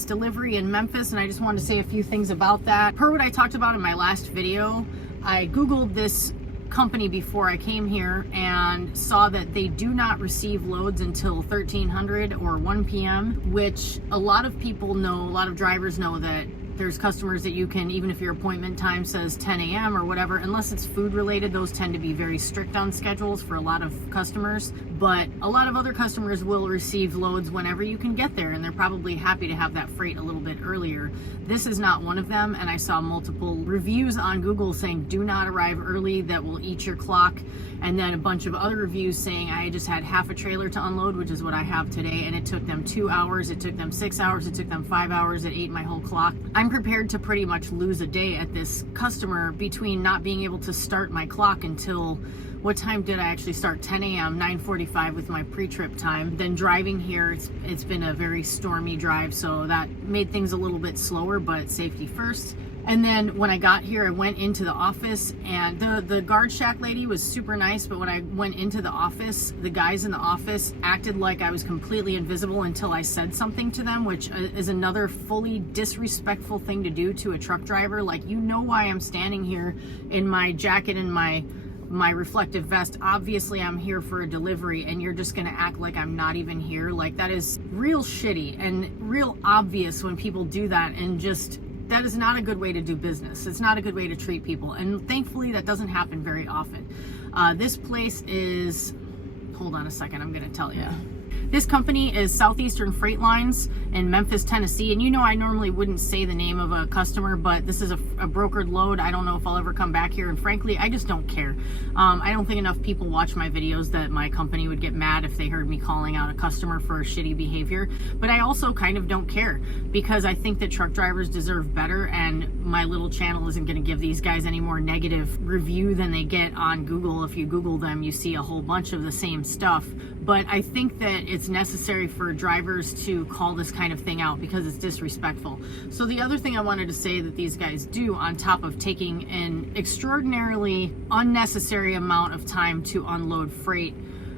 this delivery in Memphis, and I just wanted to say a few things about that. Per what I talked about in my last video, I Googled this company before I came here and saw that they do not receive loads until 1300 or 1 p.m., which a lot of people know, a lot of drivers know that there's customers that you can, even if your appointment time says 10 a.m. or whatever, unless it's food related, those tend to be very strict on schedules for a lot of customers. But a lot of other customers will receive loads whenever you can get there, and they're probably happy to have that freight a little bit earlier. This is not one of them, and I saw multiple reviews on Google saying do not arrive early, that will eat your clock, and then a bunch of other reviews saying I just had half a trailer to unload, which is what I have today, and it took them 2 hours, it took them 6 hours, it took them 5 hours, it ate my whole clock. I'm prepared to pretty much lose a day at this customer between not being able to start my clock until, what time did I actually start? 10 a.m., 9:45 with my pre-trip time. Then driving here, it's been a very stormy drive, so that made things a little bit slower, but safety first. And then when I got here, I went into the office, and the guard shack lady was super nice, but when I went into the office, the guys in the office acted like I was completely invisible until I said something to them, which is another fully disrespectful thing to do to a truck driver. Like, you know why I'm standing here in my jacket and my reflective vest. Obviously I'm here for a delivery, and you're just gonna act like I'm not even here. Like, that is real shitty and real obvious when people do that, and just, that is not a good way to do business. It's not a good way to treat people, and thankfully that doesn't happen very often. This place is, hold on a second, I'm gonna tell you. This company is Southeastern Freight Lines in Memphis, Tennessee. And you know I normally wouldn't say the name of a customer, but this is a brokered load. I don't know if I'll ever come back here, and frankly, I just don't care. I don't think enough people watch my videos that my company would get mad if they heard me calling out a customer for shitty behavior. But I also kind of don't care, because I think that truck drivers deserve better, and my little channel isn't going to give these guys any more negative review than they get on Google. If you Google them, you see a whole bunch of the same stuff. But I think that it's necessary for drivers to call this kind of thing out, because it's disrespectful. So the other thing I wanted to say that these guys do, on top of taking an extraordinarily unnecessary amount of time to unload freight,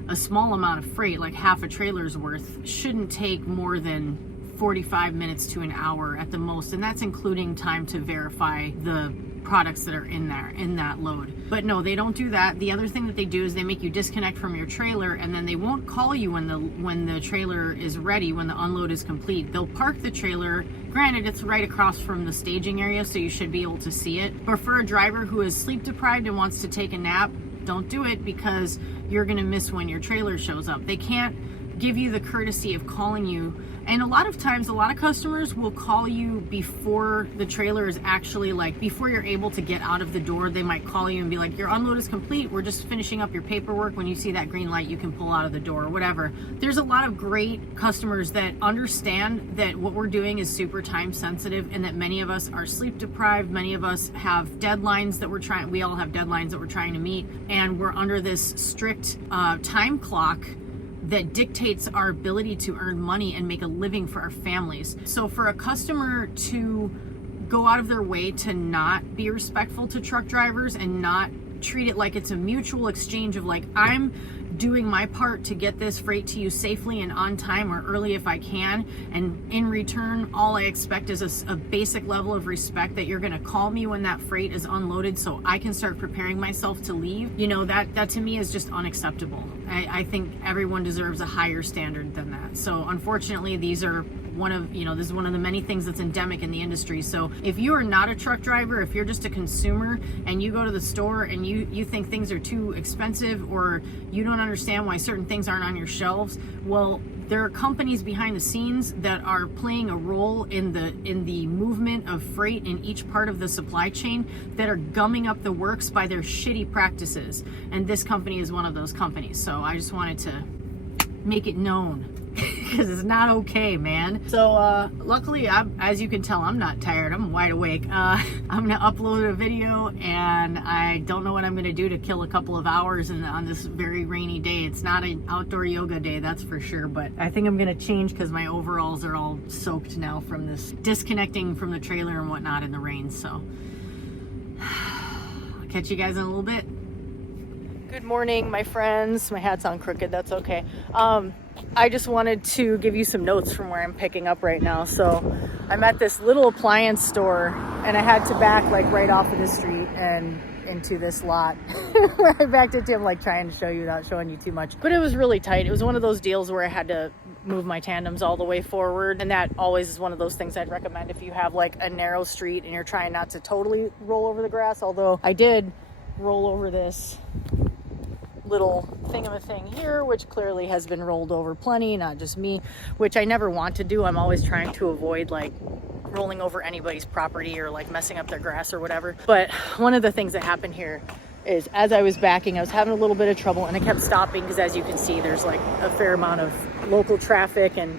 a small amount of freight, like half a trailer's worth, shouldn't take more than 45 minutes to an hour at the most, and that's including time to verify the products that are in that load. But no, they don't do that. The other thing that they do is they make you disconnect from your trailer, and then they won't call you when the trailer is ready, when the unload is complete. They'll park the trailer. Granted, it's right across from the staging area, so you should be able to see it. But for a driver who is sleep deprived and wants to take a nap, don't do it, because you're gonna miss when your trailer shows up. They can't give you the courtesy of calling you. And a lot of times, a lot of customers will call you before the trailer is actually, like, before you're able to get out of the door. They might call you and be like, your unload is complete, we're just finishing up your paperwork. When you see that green light, you can pull out of the door, or whatever. There's a lot of great customers that understand that what we're doing is super time sensitive, and that many of us are sleep deprived. Many of us have deadlines that we all have deadlines that we're trying to meet, and we're under this strict time clock that dictates our ability to earn money and make a living for our families. So for a customer to go out of their way to not be respectful to truck drivers and not treat it like it's a mutual exchange of, like, I'm doing my part to get this freight to you safely and on time, or early if I can, and in return all I expect is a basic level of respect, that you're going to call me when that freight is unloaded so I can start preparing myself to leave. You know, that to me is just unacceptable. I think everyone deserves a higher standard than that. So unfortunately, these are this is one of the many things that's endemic in the industry. So if you are not a truck driver, if you're just a consumer and you go to the store and you think things are too expensive, or you don't understand why certain things aren't on your shelves, well, there are companies behind the scenes that are playing a role in the movement of freight in each part of the supply chain that are gumming up the works by their shitty practices. And this company is one of those companies. So I just wanted to make it known, because it's not okay, man. So luckily, as you can tell, I'm not tired. I'm wide awake. I'm gonna upload a video, and I don't know what I'm gonna do to kill a couple of hours on this very rainy day. It's not an outdoor yoga day, that's for sure, but I think I'm gonna change because my overalls are all soaked now from this disconnecting from the trailer and whatnot in the rain. So I'll catch you guys in a little bit. Good morning, my friends. My hat's on crooked, that's okay. I just wanted to give you some notes from where I'm picking up right now. So I'm at this little appliance store and I had to back like right off of the street and into this lot. I backed into him, like trying to show you without showing you too much, but it was really tight. It was one of those deals where I had to move my tandems all the way forward, and that always is one of those things I'd recommend if you have like a narrow street and you're trying not to totally roll over the grass. Although I did roll over this little thing here, which clearly has been rolled over plenty, not just me, which I never want to do. I'm always trying to avoid like rolling over anybody's property or like messing up their grass or whatever. But one of the things that happened here is as I was backing, I was having a little bit of trouble and I kept stopping because, as you can see, there's like a fair amount of local traffic, and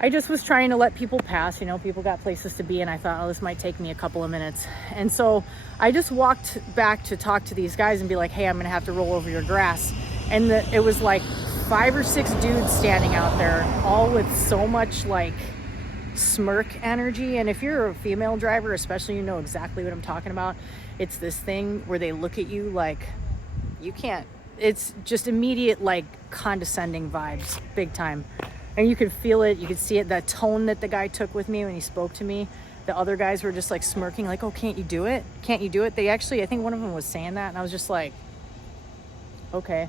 I just was trying to let people pass. You know, people got places to be, and I thought, oh, this might take me a couple of minutes. And so I just walked back to talk to these guys and be like, hey, I'm gonna have to roll over your grass. And it was like 5 or 6 dudes standing out there, all with so much like smirk energy. And if you're a female driver especially, you know exactly what I'm talking about. It's this thing where they look at you like you can't, it's just immediate like condescending vibes, big time. And you could feel it, you could see it, that tone that the guy took with me when he spoke to me. The other guys were just like smirking, like, oh, can't you do it? Can't you do it? They actually, I think one of them was saying that, and I was just like, okay.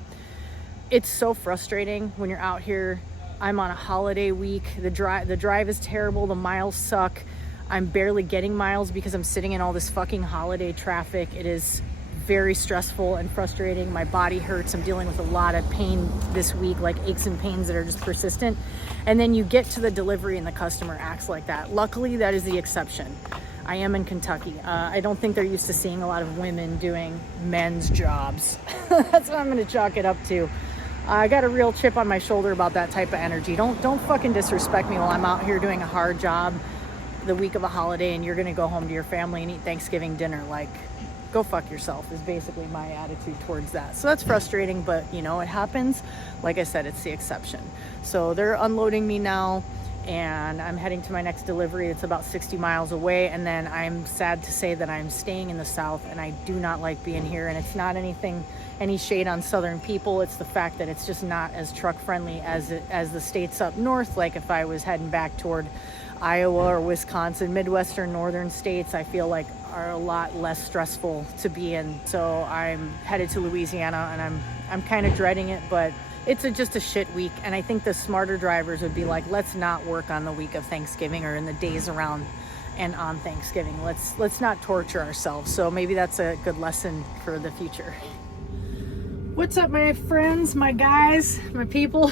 It's so frustrating when you're out here. I'm on a holiday week. The drive is terrible. The miles suck. I'm barely getting miles because I'm sitting in all this fucking holiday traffic. It is very stressful and frustrating. My body hurts. I'm dealing with a lot of pain this week, like aches and pains that are just persistent. And then you get to the delivery and the customer acts like that. Luckily, that is the exception. I am in Kentucky. I don't think they're used to seeing a lot of women doing men's jobs. That's what I'm gonna chalk it up to. I got a real chip on my shoulder about that type of energy. Don't fucking disrespect me while I'm out here doing a hard job the week of a holiday and you're gonna go home to your family and eat Thanksgiving dinner. Like, go fuck yourself is basically my attitude towards that. So that's frustrating, but you know, it happens. Like I said, it's the exception. So they're unloading me now and I'm heading to my next delivery. It's about 60 miles away. And then I'm sad to say that I'm staying in the South and I do not like being here. And it's not any shade on Southern people. It's the fact that it's just not as truck friendly as the states up north. Like if I was heading back toward Iowa or Wisconsin, Midwestern, northern states, I feel like are a lot less stressful to be in. So I'm headed to Louisiana and I'm kind of dreading it, but it's just a shit week. And I think the smarter drivers would be like, let's not work on the week of Thanksgiving or in the days around and on Thanksgiving. Let's not torture ourselves. So maybe that's a good lesson for the future. What's up, my friends, my guys, my people?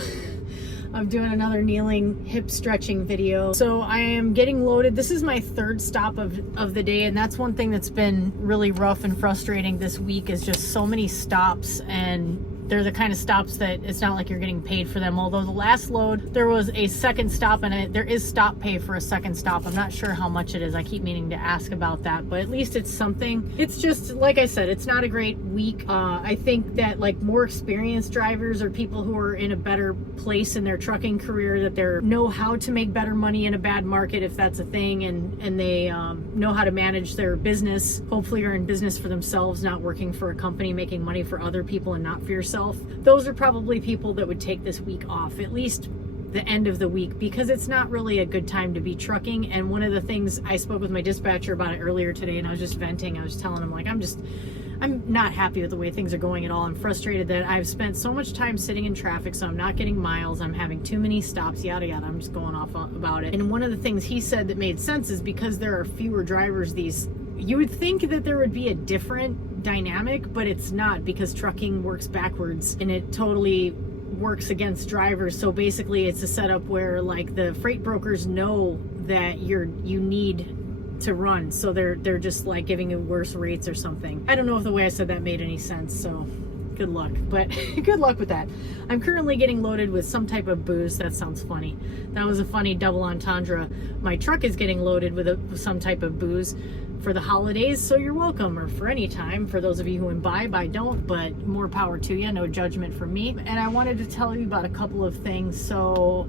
I'm doing another kneeling hip stretching video. So I am getting loaded. This is my third stop of the day, and that's one thing that's been really rough and frustrating this week is just so many stops, and they're the kind of stops that it's not like you're getting paid for them. Although the last load, there was a second stop, and there is stop pay for a second stop. I'm not sure how much it is. I keep meaning to ask about that, but at least it's something. It's just, like I said, it's not a great week. I think that like more experienced drivers or people who are in a better place in their trucking career, that they know how to make better money in a bad market, if that's a thing, and they know how to manage their business, hopefully are in business for themselves, not working for a company, making money for other people and not for yourself. Those are probably people that would take this week off, at least the end of the week, because it's not really a good time to be trucking. And one of the things, I spoke with my dispatcher about it earlier today, and I was just venting. I was telling him, like, I'm not happy with the way things are going at all. I'm frustrated that I've spent so much time sitting in traffic, so I'm not getting miles, I'm having too many stops, yada yada. I'm just going off about it. And one of the things he said that made sense is because there are fewer drivers, you would think that there would be a different dynamic, but it's not, because trucking works backwards and it totally works against drivers. So basically it's a setup where like the freight brokers know that you need to run, so they're just like giving you worse rates or something. I don't know if the way I said that made any sense, so good luck, but good luck with that. I'm currently getting loaded with some type of booze. That sounds funny. That was a funny double entendre. My truck is getting loaded with some type of booze for the holidays, so you're welcome, or for any time. For those of you who imbibe, I don't, but more power to you, no judgment from me. And I wanted to tell you about a couple of things. So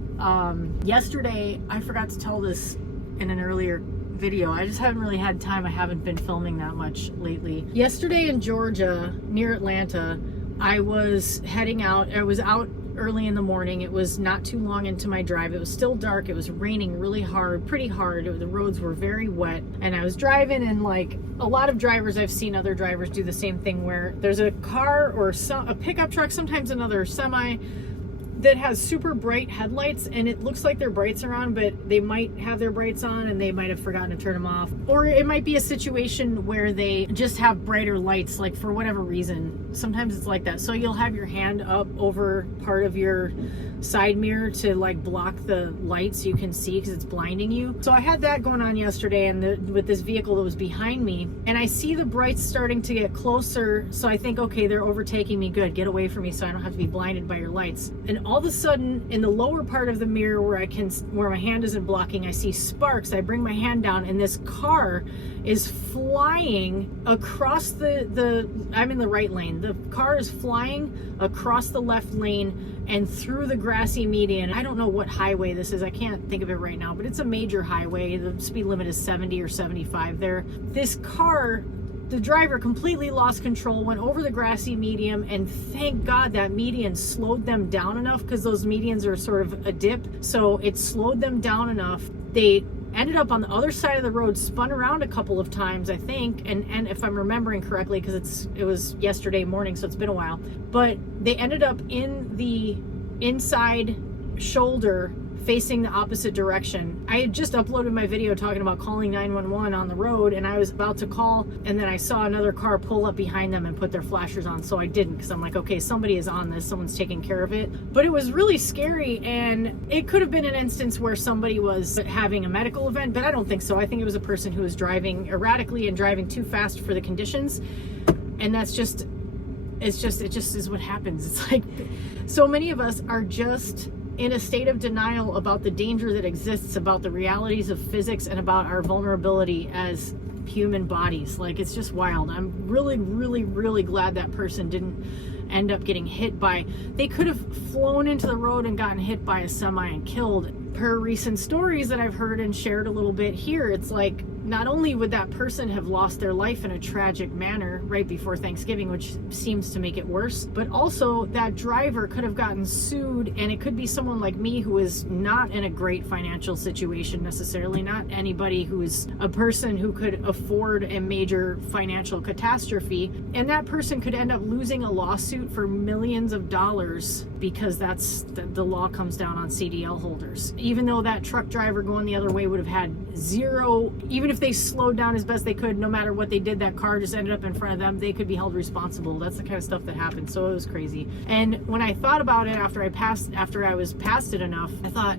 yesterday, I forgot to tell this in an earlier video. I just haven't really had time. I haven't been filming that much lately. Yesterday in Georgia, near Atlanta, I was heading out. I was out early in the morning. It was not too long into my drive. It was still dark. It was raining really hard, pretty hard. The roads were very wet. And I was driving, and like a lot of drivers, I've seen other drivers do the same thing where there's a car or a pickup truck, sometimes another semi, that has super bright headlights, and it looks like their brights are on, but they might have their brights on and they might have forgotten to turn them off. Or it might be a situation where they just have brighter lights, like for whatever reason. Sometimes it's like that. So you'll have your hand up over part of your side mirror to like block the light so you can see, because it's blinding you. So I had that going on yesterday, and with this vehicle that was behind me, and I see the brights starting to get closer. So I think, okay, they're overtaking me. Good, get away from me so I don't have to be blinded by your lights. And all of a sudden, in the lower part of the mirror where my hand isn't blocking, I see sparks. I bring my hand down, and this car is flying across I'm in the right lane. The car is flying across the left lane and through the grassy median. I don't know what highway this is. I can't think of it right now, but it's a major highway. The speed limit is 70 or 75 there. This car, the driver completely lost control, went over the grassy median, and thank God that median slowed them down enough, because those medians are sort of a dip. So it slowed them down enough. They ended up on the other side of the road, spun around a couple of times, I think, and if I'm remembering correctly, because it was yesterday morning, so it's been a while, but they ended up in the inside shoulder facing the opposite direction. I had just uploaded my video talking about calling 911 on the road, and I was about to call, and then I saw another car pull up behind them and put their flashers on, so I didn't, because I'm like, okay, somebody is on this, someone's taking care of it. But it was really scary, and it could have been an instance where somebody was having a medical event, but I don't think so. I think it was a person who was driving erratically and driving too fast for the conditions, and it just is what happens. It's like, so many of us are just in a state of denial about the danger that exists, about the realities of physics, and about our vulnerability as human bodies. Like, it's just wild. I'm really, really, really glad that person didn't end up getting hit by, they could have flown into the road and gotten hit by a semi and killed. Per recent stories that I've heard and shared a little bit here, it's like, not only would that person have lost their life in a tragic manner right before Thanksgiving, which seems to make it worse, but also that driver could have gotten sued, and it could be someone like me who is not in a great financial situation necessarily, not anybody who is a person who could afford a major financial catastrophe, and that person could end up losing a lawsuit for millions of dollars, because that's the law comes down on CDL holders. Even though that truck driver going the other way would have had zero, even if they slowed down as best they could, no matter what they did, that car just ended up in front of them, they could be held responsible. That's the kind of stuff that happened. So it was crazy. And when I thought about it after I was past it enough, I thought,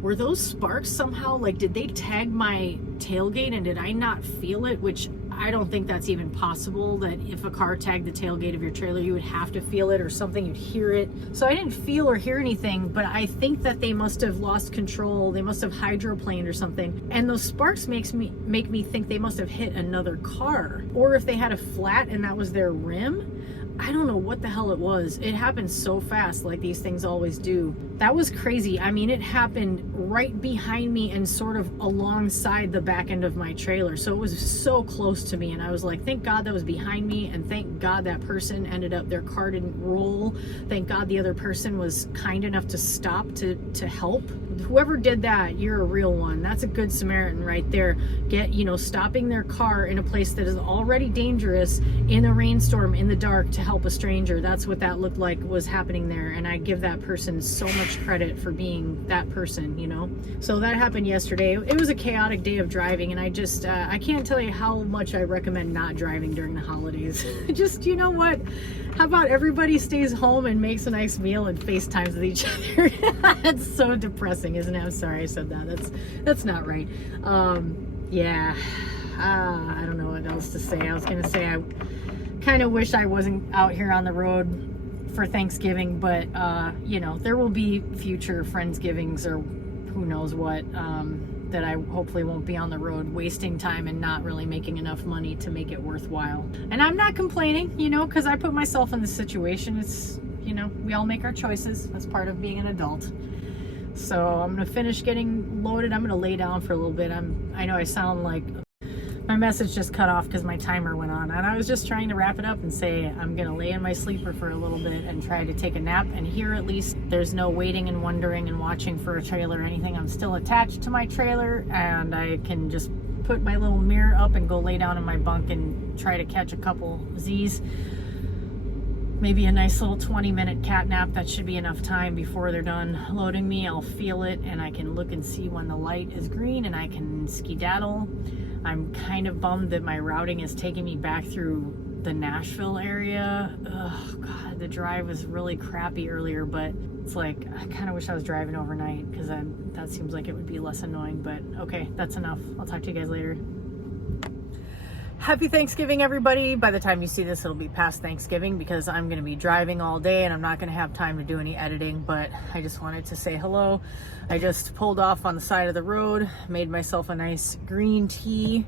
were those sparks somehow, like, did they tag my tailgate and did I not feel it? Which I don't think that's even possible, that if a car tagged the tailgate of your trailer, you would have to feel it or something, you'd hear it. So I didn't feel or hear anything, but I think that they must have lost control. They must have hydroplaned or something. And those sparks make me think they must have hit another car. Or if they had a flat and that was their rim, I don't know what the hell it was. It happened so fast, like these things always do. That was crazy. I mean, it happened right behind me and sort of alongside the back end of my trailer. So it was so close to me, and I was like, thank God that was behind me, and thank God that person ended up, their car didn't roll. Thank God the other person was kind enough to stop to help. Whoever did that, you're a real one. That's a good Samaritan right there. Stopping their car in a place that is already dangerous, in a rainstorm, in the dark, to help a stranger. That's what that looked like was happening there, and I give that person so much credit for being that person, So that happened yesterday. It was a chaotic day of driving, and I can't tell you how much I recommend not driving during the holidays. Just, you know what? How about everybody stays home and makes a nice meal and FaceTimes with each other? That's so depressing, isn't it? I'm sorry I said that. That's not right. Yeah. I don't know what else to say. I was going to say I kind of wish I wasn't out here on the road for Thanksgiving, but there will be future Friendsgivings or who knows what, that I hopefully won't be on the road wasting time and not really making enough money to make it worthwhile. And I'm not complaining, because I put myself in this situation. It's, we all make our choices. That's part of being an adult. So I'm gonna finish getting loaded. I'm gonna lay down for a little bit. I know I sound like My message just cut off because my timer went on, and I was just trying to wrap it up and say I'm gonna lay in my sleeper for a little bit and try to take a nap. And here at least there's no waiting and wondering and watching for a trailer or anything. I'm still attached to my trailer, and I can just put my little mirror up and go lay down in my bunk and try to catch a couple Z's. Maybe a nice little 20-minute cat nap. That should be enough time before they're done loading me. I'll feel it and I can look and see when the light is green and I can skedaddle. I'm kind of bummed that my routing is taking me back through the Nashville area. Oh God, the drive was really crappy earlier, but it's like, I kind of wish I was driving overnight because that seems like it would be less annoying, but okay, that's enough. I'll talk to you guys later. Happy Thanksgiving, everybody. By the time you see this, it'll be past Thanksgiving because I'm going to be driving all day and I'm not going to have time to do any editing, but I just wanted to say hello. I just pulled off on the side of the road, made myself a nice green tea.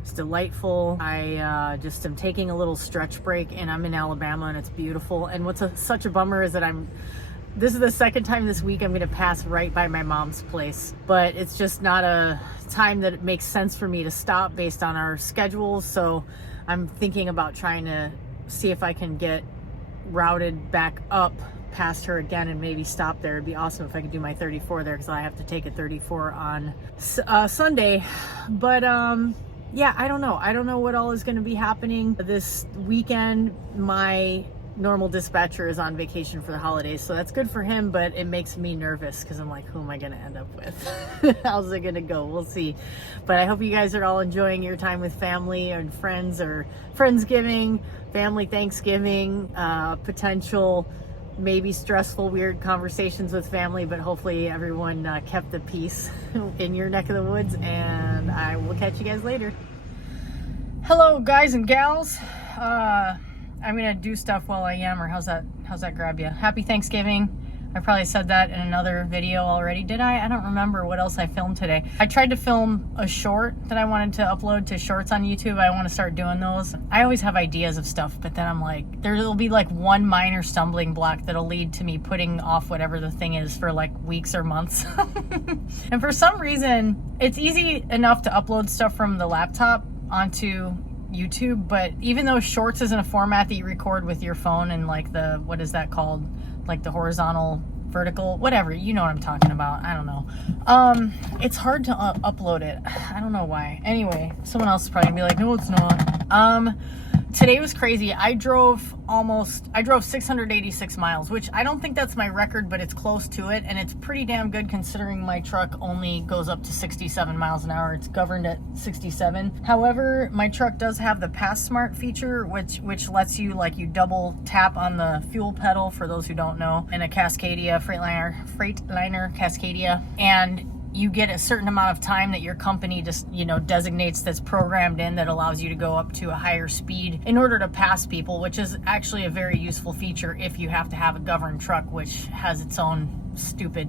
It's delightful. I just am taking a little stretch break, and I'm in Alabama and it's beautiful. And what's such a bummer is that this is the second time this week I'm going to pass right by my mom's place, but it's just not a time that it makes sense for me to stop based on our schedules. So I'm thinking about trying to see if I can get routed back up past her again and maybe stop there. It'd be awesome if I could do my 34 there because I have to take a 34 on Sunday. But yeah, I don't know what all is going to be happening this weekend. My normal dispatcher is on vacation for the holidays, so that's good for him, but it makes me nervous because I'm like, who am I going to end up with? How's it going to go? We'll see. But I hope you guys are all enjoying your time with family and friends, or Friendsgiving, family Thanksgiving, potential maybe stressful, weird conversations with family, but hopefully everyone kept the peace in your neck of the woods, and I will catch you guys later. Hello, guys and gals. I'm gonna do stuff while I am, or how's that grab you? Happy Thanksgiving. I probably said that in another video already. Did I? I don't remember what else I filmed today. I tried to film a short that I wanted to upload to Shorts on YouTube. I want to start doing those. I always have ideas of stuff, but then I'm like, there'll be like one minor stumbling block that'll lead to me putting off whatever the thing is for like weeks or months. And for some reason, it's easy enough to upload stuff from the laptop onto YouTube, but even though Shorts isn't a format that you record with your phone and like the, what is that called? Like the horizontal, vertical, whatever, you know what I'm talking about. I don't know. It's hard to upload it. I don't know why. Anyway, someone else is probably gonna be like, no, it's not. Today was crazy. I drove 686 miles, which I don't think that's my record, but it's close to it. And it's pretty damn good considering my truck only goes up to 67 miles an hour. It's governed at 67. However, my truck does have the Pass Smart feature, which lets you, like, you double tap on the fuel pedal, for those who don't know, in a Cascadia, Freightliner Cascadia. And you get a certain amount of time that your company just, designates that's programmed in that allows you to go up to a higher speed in order to pass people, which is actually a very useful feature if you have to have a governed truck, which has its own stupid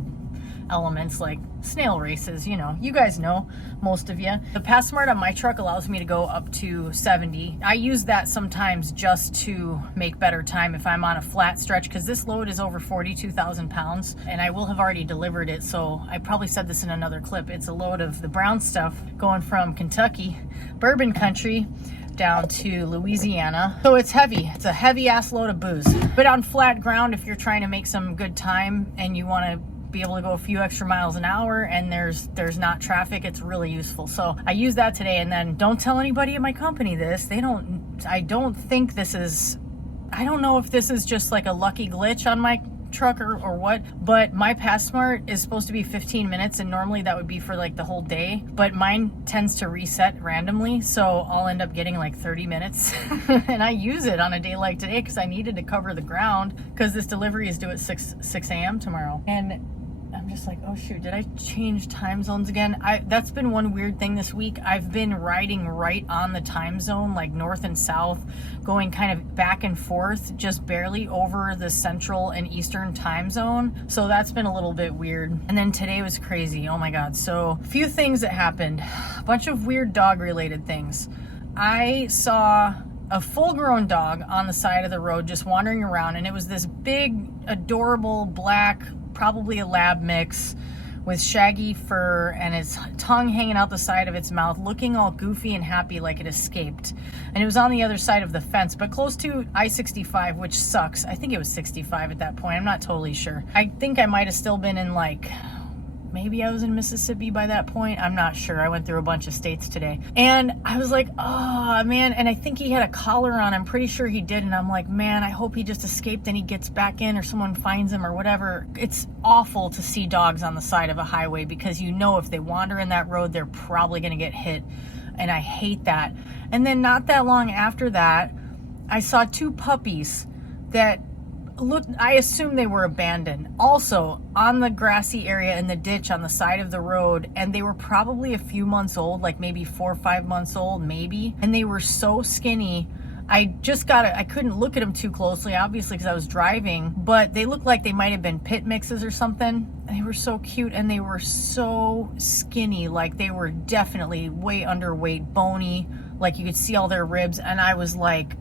elements like snail races, you guys know, most of you. The Pass Smart on my truck allows me to go up to 70. I use that sometimes just to make better time if I'm on a flat stretch, because this load is over 42,000 pounds and I will have already delivered it. So I probably said this in another clip. It's a load of the brown stuff going from Kentucky, bourbon country, down to Louisiana. So it's heavy. It's a heavy ass load of booze. But on flat ground, if you're trying to make some good time and you want to be able to go a few extra miles an hour and there's not traffic, it's really useful. So I use that today. And then don't tell anybody at my company this. I don't know if this is just like a lucky glitch on my truck or what, but my Pass Smart is supposed to be 15 minutes and normally that would be for like the whole day, but mine tends to reset randomly, so I'll end up getting like 30 minutes. And I use it on a day like today because I needed to cover the ground because this delivery is due at 6 a.m. tomorrow. And I'm just like, oh shoot, did I change time zones again? That's been one weird thing this week. I've been riding right on the time zone, like north and south, going kind of back and forth, just barely over the central and eastern time zone. So that's been a little bit weird. And then today was crazy. Oh my God. So a few things that happened, a bunch of weird dog related things. I saw a full-grown dog on the side of the road just wandering around, and it was this big, adorable black, probably a lab mix with shaggy fur and its tongue hanging out the side of its mouth, looking all goofy and happy like it escaped. And it was on the other side of the fence, but close to I-65, which sucks. I think it was 65 at that point. I'm not totally sure. I think I might have still been in like, maybe I was in Mississippi by that point. I'm not sure. I went through a bunch of states today. And I was like, oh, man. And I think he had a collar on. I'm pretty sure he did. And I'm like, man, I hope he just escaped and he gets back in or someone finds him or whatever. It's awful to see dogs on the side of a highway because you know if they wander in that road, they're probably going to get hit. And I hate that. And then not that long after that, I saw 2 puppies that looked, I assume they were abandoned, also on the grassy area in the ditch on the side of the road, and they were probably a few months old, like maybe 4 or 5 months old, maybe, and they were so skinny. I couldn't look at them too closely, obviously, because I was driving, but they looked like they might have been pit mixes or something. They were so cute, and they were so skinny, like they were definitely way underweight, bony, like you could see all their ribs, and I was like,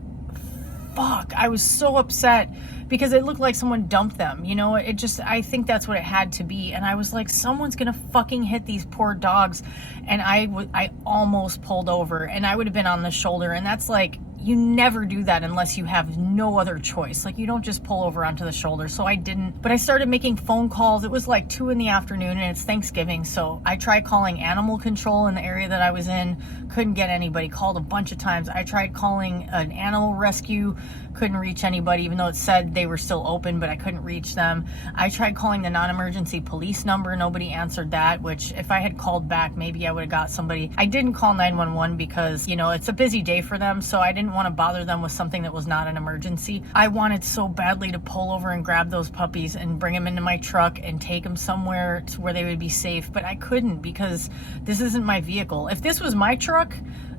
fuck, I was so upset because it looked like someone dumped them, you know, I think that's what it had to be. And I was like, someone's gonna fucking hit these poor dogs. And I almost pulled over and I would have been on the shoulder. And that's like, you never do that unless you have no other choice. Like you don't just pull over onto the shoulder. So I didn't, but I started making phone calls. It was like 2 in the afternoon and it's Thanksgiving. So I tried calling animal control in the area that I was in. Couldn't get anybody. Called a bunch of times. I tried calling an animal rescue. Couldn't reach anybody, even though it said they were still open, but I couldn't reach them. I tried calling the non-emergency police number. Nobody answered that, which if I had called back, maybe I would have got somebody. I didn't call 911 because, you know, it's a busy day for them. So I didn't want to bother them with something that was not an emergency. I wanted so badly to pull over and grab those puppies and bring them into my truck and take them somewhere to where they would be safe. But I couldn't because this isn't my vehicle. If this was my truck,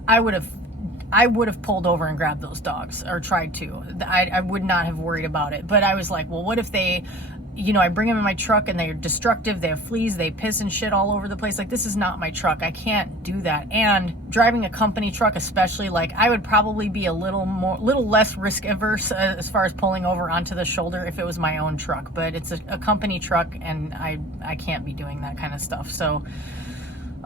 I would have pulled over and grabbed those dogs, or tried to. I would not have worried about it. But I was like, well, what if they, you know, I bring them in my truck and they're destructive, they have fleas, they piss and shit all over the place. Like, this is not my truck. I can't do that. And driving a company truck especially, like, I would probably be a little less risk averse as far as pulling over onto the shoulder if it was my own truck. But it's a company truck and I can't be doing that kind of stuff. So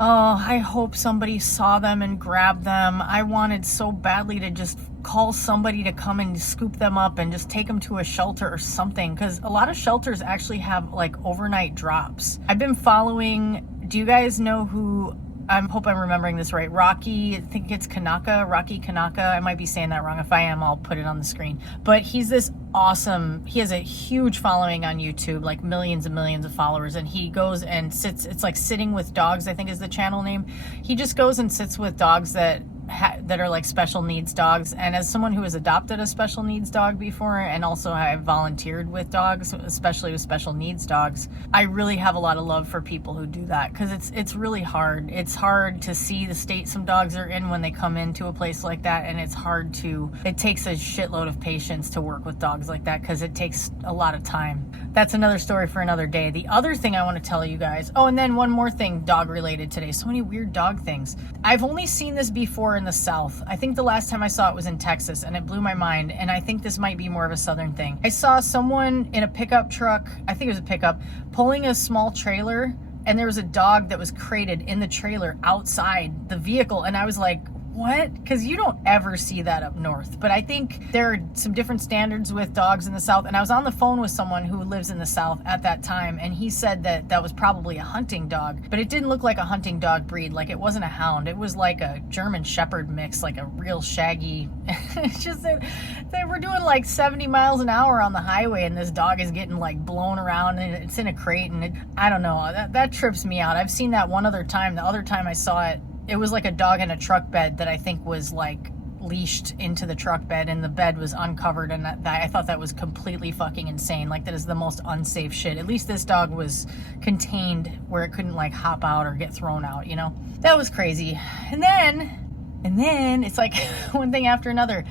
oh, I hope somebody saw them and grabbed them. I wanted so badly to just call somebody to come and scoop them up and just take them to a shelter or something, because a lot of shelters actually have like overnight drops. I've been following, do you guys know who, I hope I'm remembering this right, Rocky, I think it's Rocky Kanaka. I might be saying that wrong. If I am, I'll put it on the screen. But he's this awesome, he has a huge following on YouTube, like millions and millions of followers, and he goes and sits, it's like Sitting with Dogs, I think is the channel name. He just goes and sits with dogs that are like special needs dogs. And as someone who has adopted a special needs dog before, and also I've volunteered with dogs, especially with special needs dogs, I really have a lot of love for people who do that, because it's really hard. It's hard to see the state some dogs are in when they come into a place like that, and it takes a shitload of patience to work with dogs like that, because it takes a lot of time. That's another story for another day. The other thing I want to tell you guys, oh, and then one more thing dog related today. So many weird dog things. I've only seen this before in the South. I think the last time I saw it was in Texas, and it blew my mind, and I think this might be more of a Southern thing. I saw someone in a pickup truck, I think it was a pickup, pulling a small trailer, and there was a dog that was crated in the trailer outside the vehicle, and I was like, what? Because you don't ever see that up north. But I think there are some different standards with dogs in the South. And I was on the phone with someone who lives in the South at that time, and he said that was probably a hunting dog, but it didn't look like a hunting dog breed. Like, it wasn't a hound. It was like a German Shepherd mix, like a real shaggy. It's just that they were doing like 70 miles an hour on the highway, and this dog is getting like blown around, and it's in a crate, and I don't know. That trips me out. I've seen that one other time. The other time I saw it, it was like a dog in a truck bed that I think was like leashed into the truck bed, and the bed was uncovered, and I thought that was completely fucking insane. Like, that is the most unsafe shit. At least this dog was contained where it couldn't like hop out or get thrown out, you know? That was crazy. And then it's like one thing after another.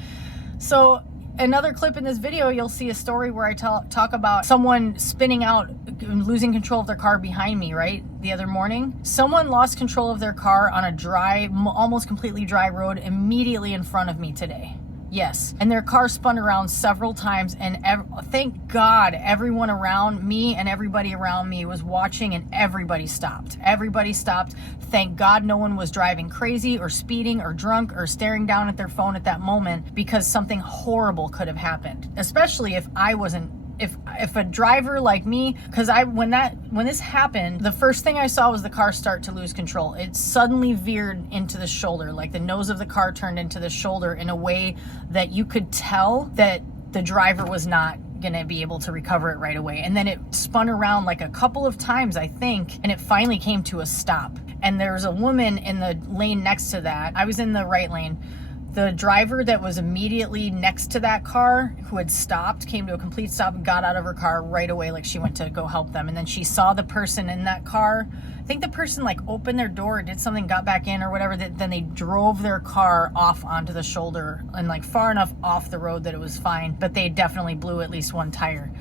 So another clip in this video, you'll see a story where I talk about someone spinning out, losing control of their car behind me, right? The other morning, someone lost control of their car on a dry, almost completely dry road immediately in front of me today. Yes. And their car spun around several times, and thank God everyone around me and everybody around me was watching, and everybody stopped. Everybody stopped. Thank God no one was driving crazy or speeding or drunk or staring down at their phone at that moment, because something horrible could have happened, especially if I wasn't if a driver like me, because when this happened, the first thing I saw was the car start to lose control. It suddenly veered into the shoulder, like the nose of the car turned into the shoulder in a way that you could tell that the driver was not gonna be able to recover it right away. And then it spun around like a couple of times, I think, and it finally came to a stop. And there was a woman in the lane next to that. I was in the right lane. The driver that was immediately next to that car, who had stopped, came to a complete stop and got out of her car right away, like she went to go help them. And then she saw the person in that car. I think the person like opened their door, did something, got back in or whatever. Then they drove their car off onto the shoulder and like far enough off the road that it was fine, but they definitely blew at least one tire.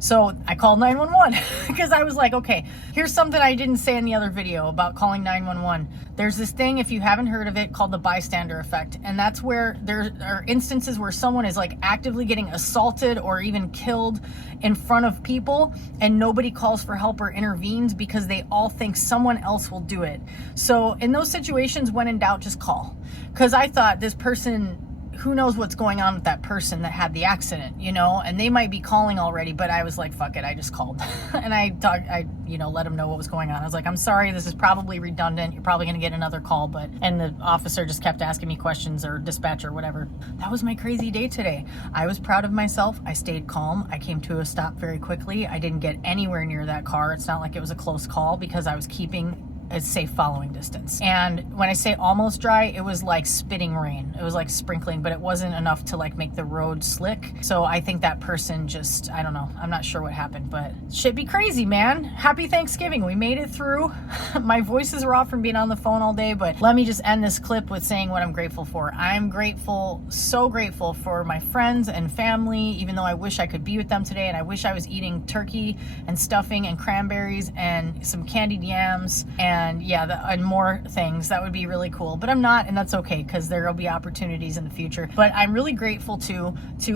So I called 911 because I was like, okay, here's something I didn't say in the other video about calling 911. There's this thing, if you haven't heard of it, called the bystander effect. And that's where there are instances where someone is like actively getting assaulted or even killed in front of people, and nobody calls for help or intervenes because they all think someone else will do it. So in those situations, when in doubt, just call. Because I thought this person, who knows what's going on with that person that had the accident, you know, and they might be calling already, but I was like, fuck it, I just called. And I let them know what was going on. I was like, I'm sorry, this is probably redundant. You're probably going to get another call, and the officer just kept asking me questions, or dispatcher, whatever. That was my crazy day today. I was proud of myself. I stayed calm. I came to a stop very quickly. I didn't get anywhere near that car. It's not like it was a close call because I was keeping a safe following distance. And when I say almost dry, it was like spitting rain. It was like sprinkling, but it wasn't enough to like make the road slick. So I think that person just, I don't know, I'm not sure what happened, but should be crazy, man. Happy Thanksgiving. We made it through. My voices are off from being on the phone all day, but let me just end this clip with saying what I'm grateful for. I'm grateful, so grateful for my friends and family, even though I wish I could be with them today, and I wish I was eating turkey and stuffing and cranberries and some candied yams and and more things. That would be really cool, but I'm not, and that's okay, because there will be opportunities in the future. But I'm really grateful to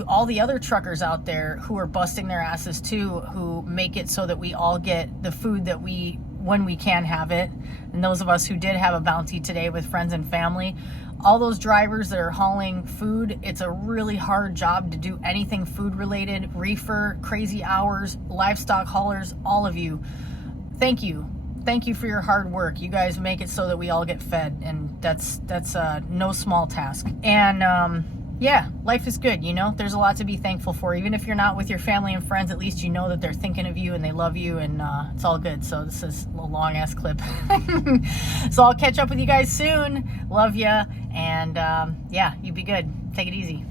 all the other truckers out there who are busting their asses too, who make it so that we all get the food that when we can have it. And those of us who did have a bounty today with friends and family, all those drivers that are hauling food, it's a really hard job to do anything food related, reefer, crazy hours, livestock haulers, all of you. Thank you. Thank you for your hard work. You guys make it so that we all get fed, and that's no small task. And life is good, you know? There's a lot to be thankful for. Even if you're not with your family and friends, at least you know that they're thinking of you and they love you, and it's all good. So this is a long-ass clip. So I'll catch up with you guys soon. Love ya, and you be good. Take it easy.